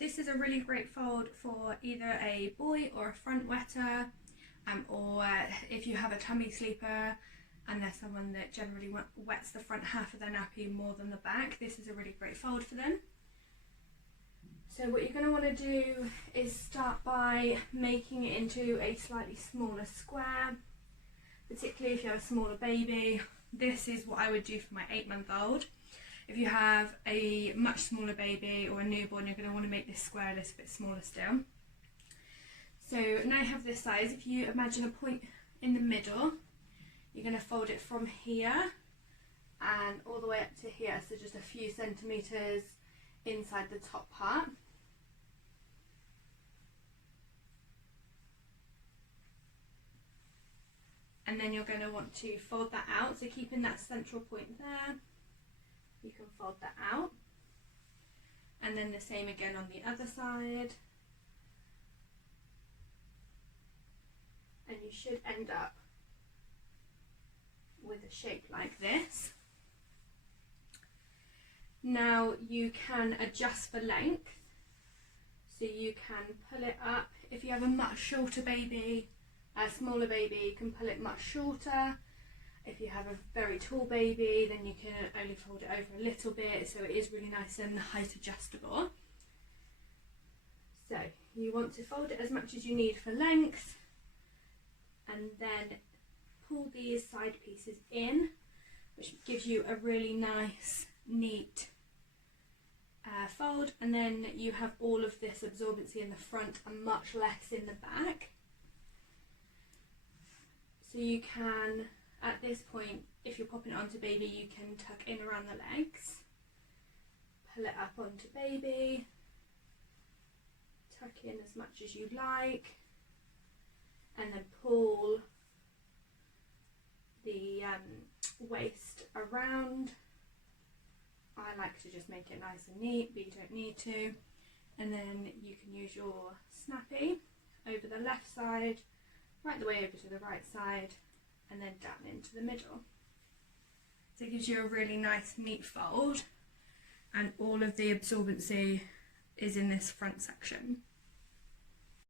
This is a really great fold for either a boy or a front wetter, or if you have a tummy sleeper and there's someone that generally wets the front half of their nappy more than the back, this is a really great fold for them. So what you're going to want to do is start by making it into a slightly smaller square, particularly if you have a smaller baby. This is what I would do for my 8-month-old. If you have a much smaller baby or a newborn, you're going to want to make this square a little bit smaller still. So now you have this size. If you imagine a point in the middle, you're going to fold it from here and all the way up to here, so just a few centimetres inside the top part. And then you're going to want to fold that out, so keeping that central point there, you can fold that out. And then the same again on the other side. And you should end up with a shape like this. Now you can adjust for length, so you can pull it up. If you have a much shorter baby, a smaller baby, you can pull it much shorter. If you have a very tall baby, then you can only fold it over a little bit, so it is really nice and height adjustable. So you want to fold it as much as you need for length, and then pull these side pieces in, which gives you a really nice, neat fold. And then you have all of this absorbency in the front and much less in the back. So you can, at this point, if you're popping it onto baby, you can tuck in around the legs, pull it up onto baby, tuck in as much as you'd like, and then pull the waist around. I like to just make it nice and neat, but you don't need to. And then you can use your snappy over the left side, right the way over to the right side, and then down into the middle. So it gives you a really nice neat fold, and all of the absorbency is in this front section.